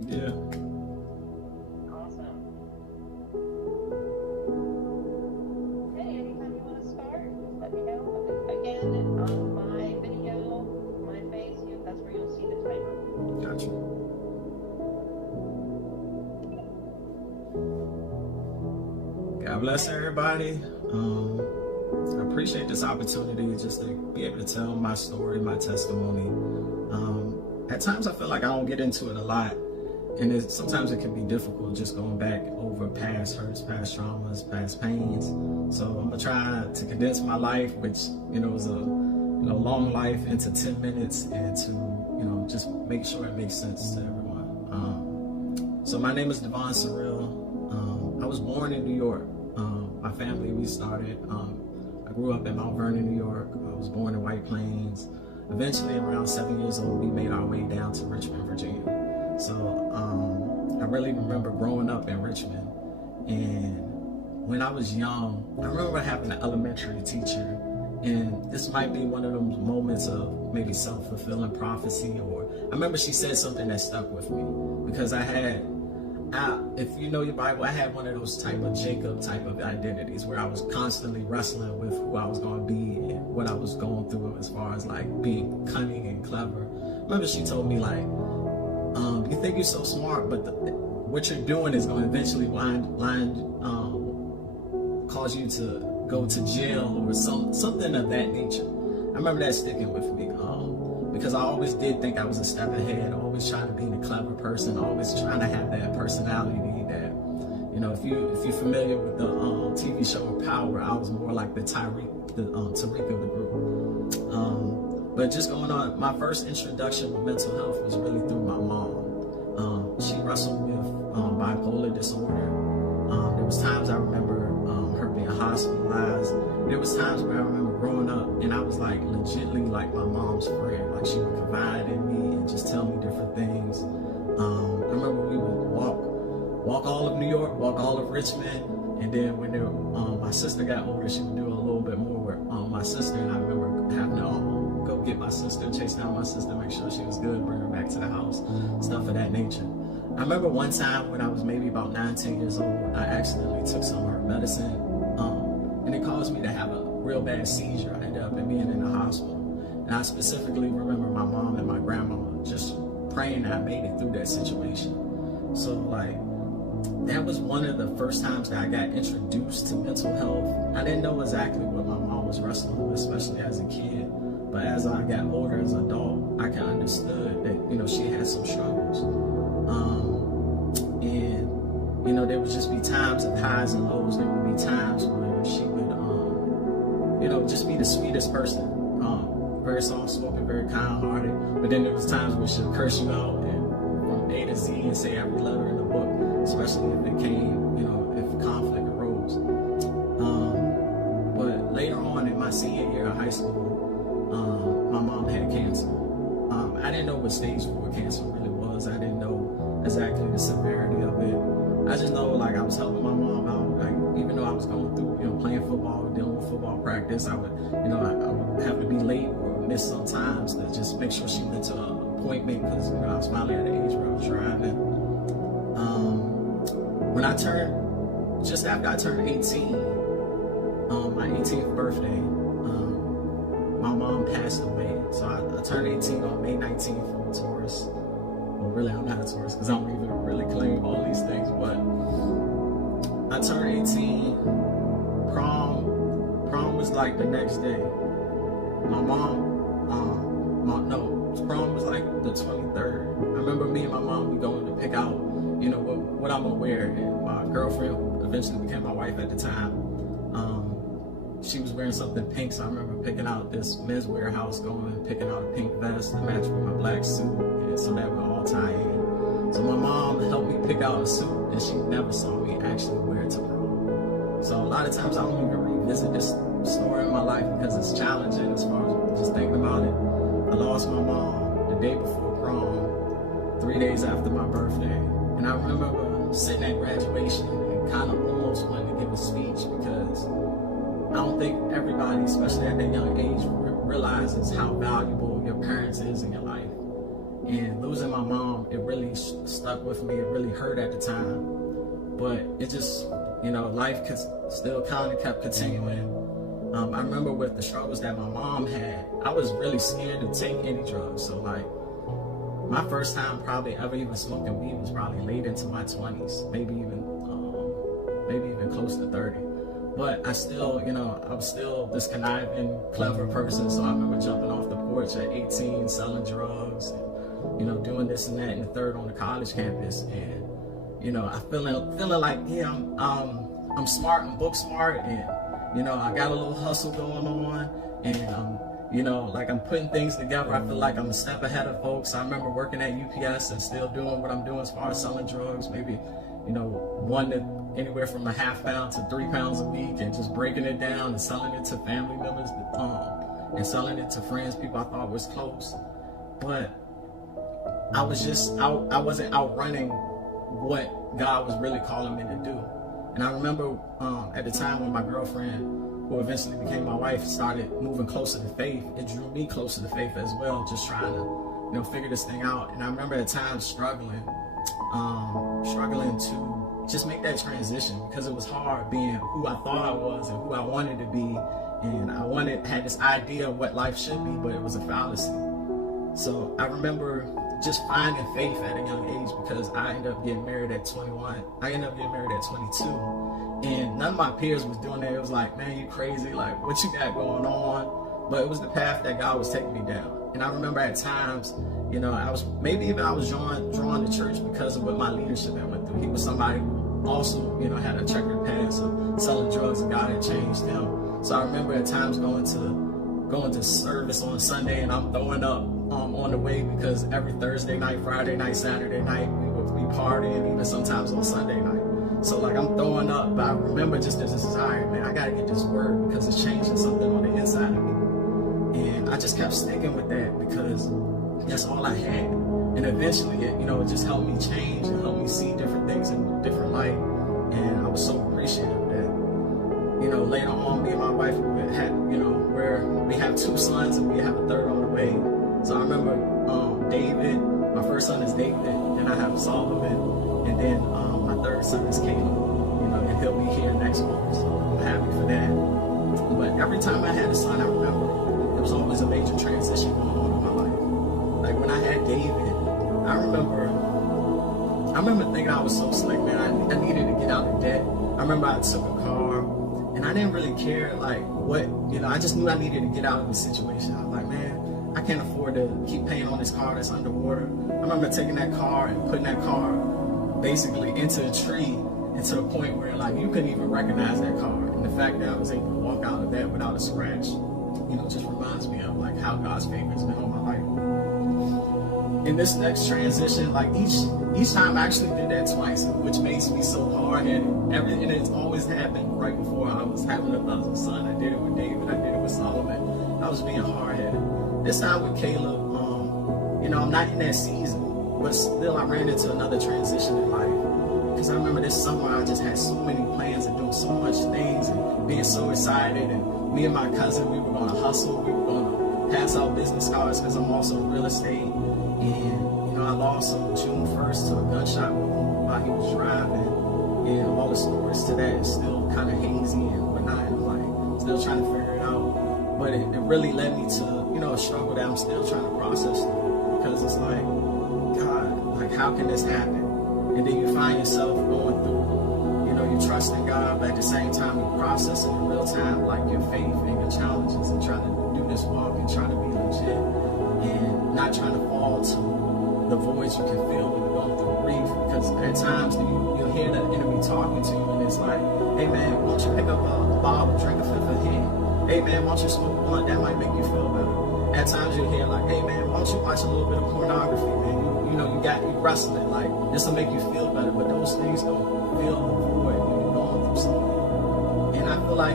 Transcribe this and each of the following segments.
Yeah. Awesome. Okay, anytime you want to start, just let me know. Again, on my video, my face, that's where you'll see the timer. Gotcha. God bless everybody. I appreciate this opportunity just to be able to tell my story, my testimony. At times I feel like I don't get into it a lot, and sometimes it can be difficult just going back over past hurts, past traumas, past pains. So I'm gonna try to condense my life, which is a long life, into 10 minutes, and to just make sure it makes sense to everyone. So my name is Surreal. I was born in New York. My family, I grew up in Mount Vernon, New York. I was born in White Plains. Eventually, around 7 years old, we made our way down to Richmond, Virginia. So I really remember growing up in Richmond. And when I was young, I remember having an elementary teacher. And this might be one of those moments of maybe self-fulfilling prophecy, or I remember she said something that stuck with me, because if you know your Bible, I had one of those type of Jacob type of identities where I was constantly wrestling with who I was going to be and what I was going through as far as like being cunning and clever. I remember she told me like, you think you're so smart, but what you're doing is going to eventually cause you to go to jail or something of that nature. I remember that sticking with me. Because I always did think I was a step ahead, always trying to be a clever person, always trying to have that personality that, if you're familiar with the TV show Power, I was more like the Tariq of the group. But just going on, my first introduction with mental health was really through my mom. She wrestled with bipolar disorder. There was times I remember her being hospitalized. There was times where I remember growing up and I was like legitimately like my mom's friend. Like she would confide in me and just tell me different things. I remember we would walk all of New York, walk all of Richmond, and then when my sister got older, she would do a little bit more with my sister, and I remember having to go get my sister, chase down my sister, make sure she was good, bring her back to the house, stuff of that nature. I remember one time when I was maybe about 9, 10 years old, I accidentally took some of her medicine, and it caused me to have a real bad seizure. I ended up being in the hospital. And I specifically remember my mom and my grandmama just praying that I made it through that situation. So like, that was one of the first times that I got introduced to mental health. I didn't know exactly what my mom was wrestling with, especially as a kid. But as I got older as an adult, I kind of understood that, she had some struggles. And there would just be times of highs and lows. There would be times where she would, just be the sweetest person. Very soft-spoken, very kind-hearted. But then there was times where she would curse you out and from A to Z and say every letter in the book, especially if it came, if conflict arose. But later on in my senior year of high school, my mom had cancer. I didn't know what stage 4 cancer really was. I didn't know exactly the severity of it. I just know like I was helping my mom out. Like even though I was going through, playing football, dealing with football practice, I would have to be late or miss sometimes to just make sure she went to an appointment because I was finally at the age where I was driving. Just after I turned 18, my 18th birthday, my mom passed away. So I turned 18 on May 19th from Taurus. Well, really, I'm not a Taurus because I don't even really claim all these things, but I turned 18. Prom was like the next day. My mom, prom was like the 23rd. I remember me and my mom, we going to pick out, what I'm gonna wear. And my girlfriend eventually became my wife at the time. She was wearing something pink, so I remember picking out this men's warehouse, going and picking out a pink vest to match with my black suit, and so that would all tie in. So my mom helped me pick out a suit, and she never saw me actually wear it to prom. So a lot of times I don't even revisit this story in my life because it's challenging as far as just thinking about it. I lost my mom the day before prom, 3 days after my birthday. And I remember sitting at graduation and kind of almost wanting to give a speech because I don't think everybody, especially at that young age, realizes how valuable your parents is in your life. And losing my mom, it really stuck with me. It really hurt at the time, but it just, life still kind of kept continuing. I remember with the struggles that my mom had, I was really scared to take any drugs. So like, my first time probably ever even smoking weed was probably late into my 20s, maybe even close to 30. But I still, I was still this conniving, clever person. So I remember jumping off the porch at 18, selling drugs, and, doing this and that and the third on the college campus. And, I feeling like, yeah, I'm smart, I'm book smart, and, I got a little hustle going on, and like I'm putting things together. I feel like I'm a step ahead of folks. I remember working at UPS and still doing what I'm doing as far as selling drugs, maybe, anywhere from a ½ pound to 3 pounds a week, and just breaking it down and selling it to family members, and selling it to friends, people I thought was close. But I wasn't outrunning what God was really calling me to do. And I remember at the time when my girlfriend, who eventually became my wife, started moving closer to faith, it drew me closer to faith as well, just trying to, figure this thing out. And I remember at times struggling to just make that transition, because it was hard being who I thought I was and who I wanted to be. And I had this idea of what life should be, but it was a fallacy. So I remember just finding faith at a young age, because I ended up getting married at 21. I ended up getting married at 22. And none of my peers was doing that. It was like, man, you crazy. Like, what you got going on? But it was the path that God was taking me down. And I remember at times, I was drawn to church because of what my leadership had went through. He was somebody who also, had a checkered past of selling drugs, and God had changed him. So I remember at times going to service on Sunday, and I'm throwing up on the way, because every Thursday night, Friday night, Saturday night, we would be partying, even sometimes on Sunday night. So like, I'm throwing up, but I remember just this desire, man, I gotta get this word, because it's changing something on the inside of me. And I just kept sticking with that, because that's all I had. And eventually, it just helped me change and helped me see different things in a different light. And I was so appreciative that, later on, me and my wife, we had, where we have 2 sons and we have a third on the way. So I remember David, my first son is David, and I have Solomon, and then my third son is Caleb, and he'll be here next month. So I'm happy for that. But every time I had a son, I remember there was always a major transition going on in my life. Like when I had David, I remember thinking I was so slick, man. I needed to get out of debt. I remember I took a car, and I didn't really care like what, I just knew I needed to get out of the situation. I was like, man, I can't afford to keep paying on this car that's underwater. I remember taking that car and putting that car basically into a tree, and to the point where like you couldn't even recognize that car. And the fact that I was able to walk out of that without a scratch, just reminds me of like how God's favor has been on my life. In this next transition, like each time I actually did that twice, which makes me so hard-headed. And it's always happened right before I was having another son. I did it with David, I did it with Solomon. I was being hard-headed. This time with Caleb, I'm not in that season, but still I ran into another transition in life. Because I remember this summer I just had so many plans and doing so much things and being so excited. And me and my cousin, we were going to hustle. We were going to pass out business cards, because I'm also in real estate. And, I lost him June 1st to a gunshot wound while he was driving. And all the stories to that is still kind of hazy and whatnot. I'm like, still trying to figure it out. But it really led me to, a struggle that I'm still trying to process through, because it's like, God, like how can this happen? And then you find yourself going through, you trust in God, but at the same time you're processing in real time, like your faith and your challenges, and trying to do this walk and trying to be legit, and not trying to fall to the voids you can feel when you're going through grief. Because at times you'll hear the enemy talking to you, and it's like, hey man, why don't you pick up a bottle, drink a fifth of hand? Hey man, why don't you smoke a blunt? That might make you feel better. At times you'll hear like, hey man, why don't you watch a little bit of pornography, man? You wrestling, like this will make you feel better. But those things don't fill the void when you're going through something. And I feel like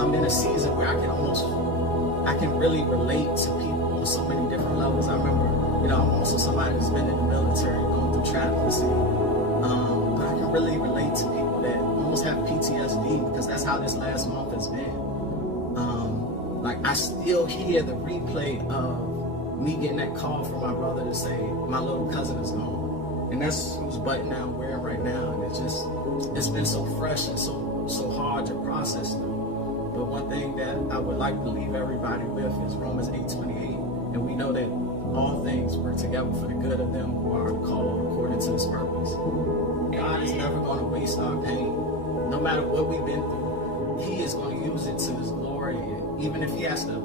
I'm in a season where I can really relate to people on so many different levels. I remember, I'm also somebody who's been in the military, going through chaplaincy. But I can really relate to people that almost have PTSD, because that's how this last month has been. Like I still hear the replay of me getting that call from my brother to say my little cousin is gone. And that's whose button I'm wearing right now. And it's been so fresh and so hard to process through. But one thing that I would like to leave everybody with is Romans 8:28. And we know that all things work together for the good of them who are called according to his purpose. God is never going to waste our pain. No matter what we've been through, he is going to use it to his glory. And even if he has to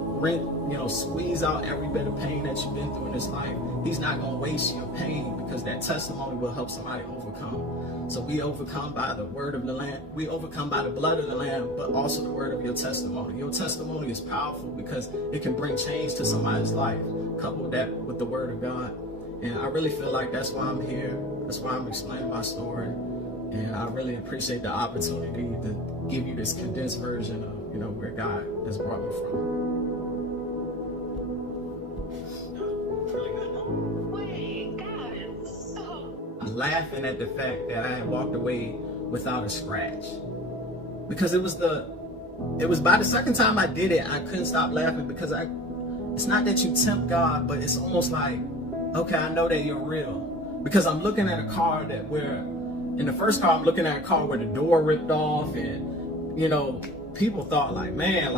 squeeze out every bit of pain that you've been through in this life, he's not going to waste your pain, because that testimony will help somebody overcome. So we overcome by the word of the Lamb. We overcome by the blood of the Lamb, but also the word of your testimony. Your testimony is powerful because it can bring change to somebody's life. Couple that with the word of God. And I really feel like that's why I'm here. That's why I'm explaining my story. And I really appreciate the opportunity to give you this condensed version of, where God has brought me from. I'm laughing at the fact that I had walked away without a scratch, because it was by the second time I did it, I couldn't stop laughing, because it's not that you tempt God, but it's almost like, okay, I know that you're real, because I'm looking at a car in the first car, I'm looking at a car where the door ripped off, and people thought like, man,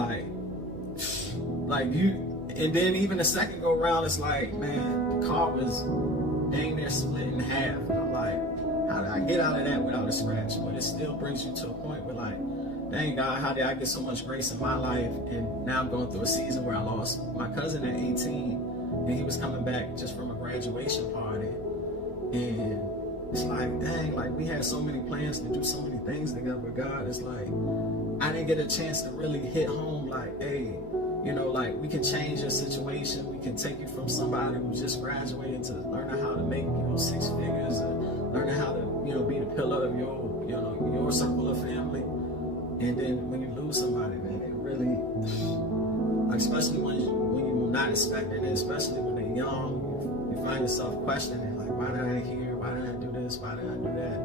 like you, and then even the second go around, it's like, man, the car was dang near split in half. And I'm like, how did I get out of that without a scratch? But it still brings you to a point where, like, dang God, how did I get so much grace in my life? And now I'm going through a season where I lost my cousin at 18, and he was coming back just from a graduation party. And it's like, dang, like we had so many plans to do so many things together, but God, it's like, I didn't get a chance to really hit home like, hey, like we can change your situation. We can take you from somebody who just graduated to learning how to make, 6 figures, and learning how to, be the pillar of your circle of family. And then when you lose somebody, man, it really, like, especially when you're not expecting it, especially when they're young, you find yourself questioning, like, why did I hear? Why did I do this? Why did I do that?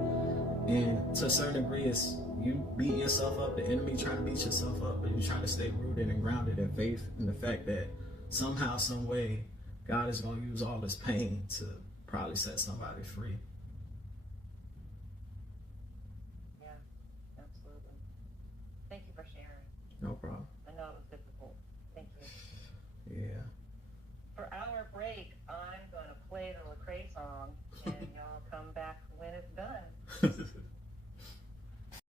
And to a certain degree, it's you beating yourself up, the enemy trying to beat yourself up, but you're trying to stay rooted and grounded in faith and the fact that somehow, some way, God is going to use all this pain to probably set somebody free. Yeah, absolutely. Thank you for sharing. No problem. I know it was difficult. Thank you. Yeah. For our break, I'm going to play the Lecrae song, and y'all come back when it's done.